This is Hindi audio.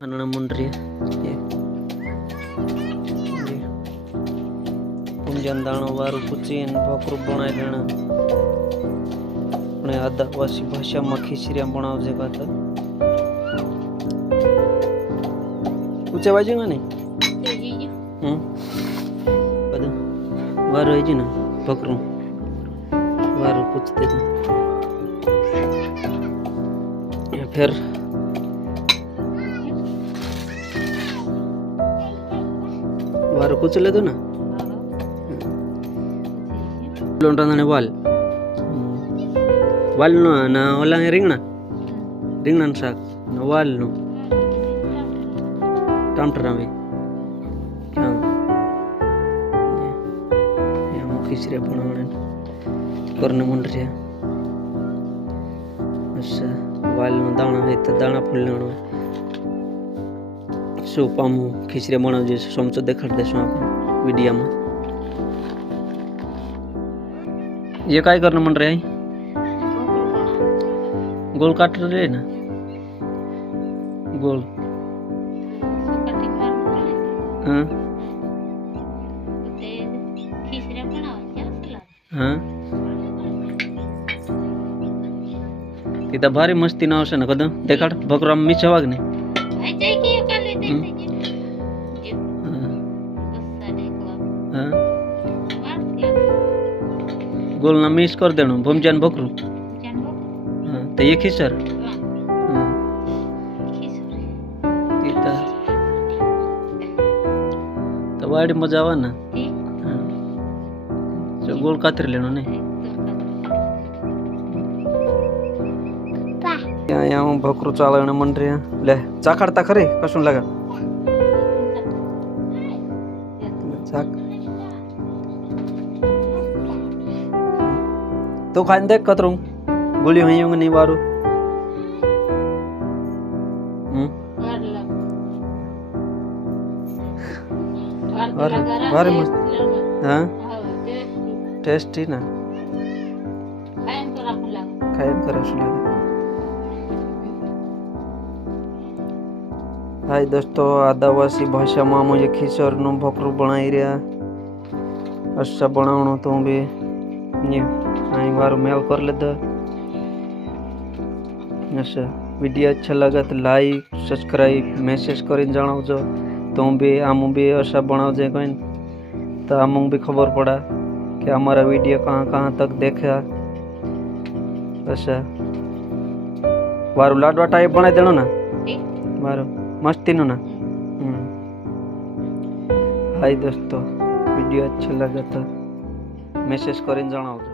अन्न मुंडरी ये पुंजन दाणो वारू कुचीन भोकरू बनाई लेना अपने आदिवासी भाषा में खीचड़िया बनावजे बात ऊंचे बाजूगा नहीं बधु वारू है जी ना भोकरू वारू कुचते फिर वारू कुछ ले दो ना लोंटाने वाल वाल नो ना ओला रिंगना रिंगना शाक ना वाल नो टमाटर में क्या ये हम खिचड़ी बनाने करने मुंड रहे अच्छा वाल नो दाना है तो दाना फूल लेना सूप आम खिचड़ी बनाव जे समचो देखाड़ देशो आप वीडियो में ये काय करना मन रहे गोल काट रहे ना गोल हाँ हाँ तिथे भारी मस्ती ना आवशे ना कदम देखाड भोकराम मीच वाग ने गोल ना मिस कर देनो भूमजान भोकरू हाँ तो ये खिसर तीता तो वाड़ी मजा आवा ना जो गोल कातर लेनो ने यहाँ भोकरू चालवणे मन रे ले चाखडता खरे कसून लगा चाक तो खान देख कतरू गोली हुई होंगे नहीं वारू वारे मस्त हाँ टेस्टी ना खायन करा लगा हाय दोस्तों आदिवासी भाषा में मुझे खीचर नो भोकरू बनाई रहा अच्छा बनावनो तो भी ये आई बार मेल कर लेता अच्छा वीडियो अच्छा लगा तो लाइक सब्सक्राइब मैसेज कर जणावजो तो भी आम भी अच्छा बनावजे कहीं तो आम भी खबर पड़ा कि हमारा वीडियो कहाँ कहाँ तक देखा अच्छा वारू लाडवा टाइप बना देनो ना वारू मस्ती नो ना हाय दोस्तों वीडियो अच्छा लगा तो मैसेज कर जणावजो।